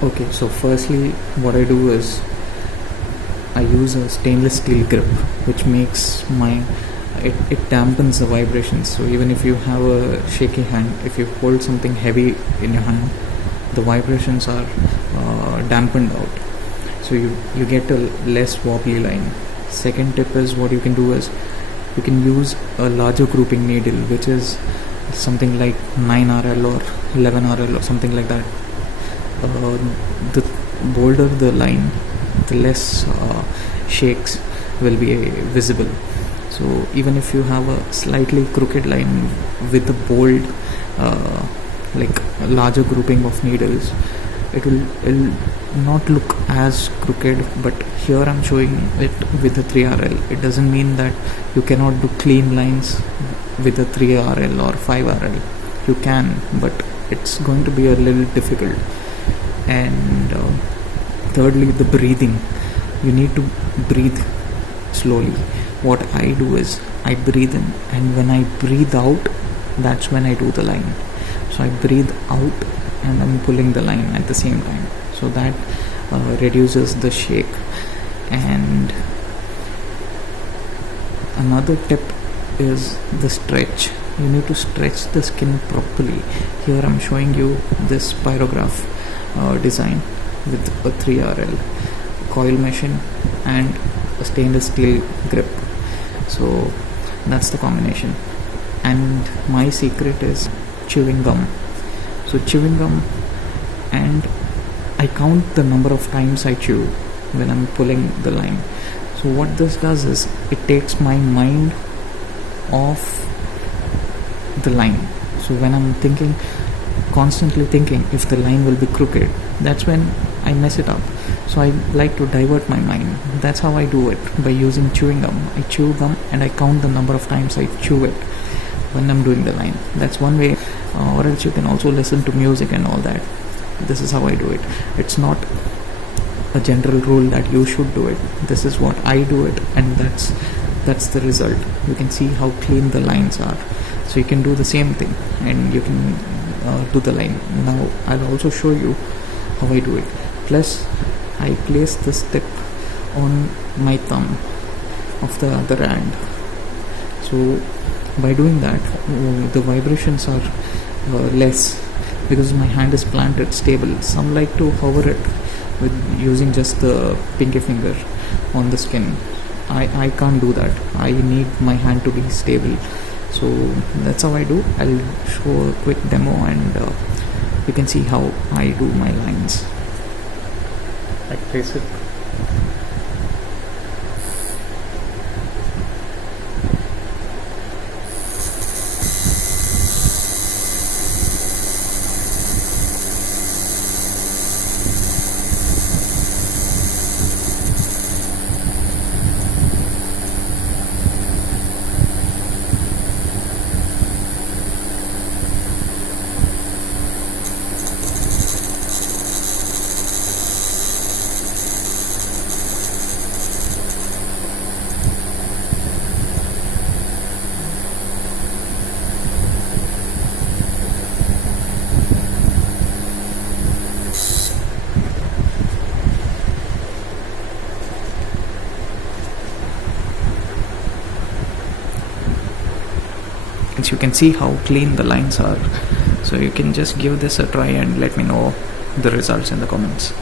Okay, so firstly, what I do is I use a stainless steel grip, which makes it dampens the vibrations. So even if you have a shaky hand, if you hold something heavy in your hand, the vibrations are dampened out. So you get a less wobbly line. Second tip is, what you can do is you can use a larger grouping needle, which is something like 9 RL or 11 RL or something like that. The bolder the line, the less shakes will be visible. So even if you have a slightly crooked line with a bold like a larger grouping of needles, it'll not look as crooked. But here I'm showing it with a 3RL. It doesn't mean that you cannot do clean lines with a 3RL or 5RL. You can, but it's going to be a little difficult. And thirdly, the breathing. You need to breathe slowly. What I do is I breathe in, and when I breathe out, that's when I do the line. So I breathe out and I'm pulling the line at the same time, so that reduces the shake. And another tip is the stretch. You need to stretch the skin properly. Here I'm showing you this pyrograph design with a 3RL coil machine and a stainless steel grip. So that's the combination. And my secret is chewing gum. So chewing gum, and I count the number of times I chew when I'm pulling the line. So what this does is it takes my mind off the line. So when I'm constantly thinking if the line will be crooked, that's when I mess it up. So I like to divert my mind. That's how I do it, by using chewing gum. I chew gum and I count the number of times I chew it when I'm doing the line. That's one way. Or else you can also listen to music and all that. This is how I do it. It's not a general rule that you should do it. This is what I do it, and that's the result. You can see how clean the lines are. So you can do the same thing and you can do the line. Now I'll also show you how I do it. Plus I place this tip on my thumb of the other hand. So by doing that, the vibrations are less, because my hand is planted stable. Some like to hover it with using just the pinky finger on the skin. I can't do that. I need my hand to be stable. So that's how I do. I'll show a quick demo, and you can see how I do my lines. I place it. You can see how clean the lines are. So you can just give this a try and let me know the results in the comments.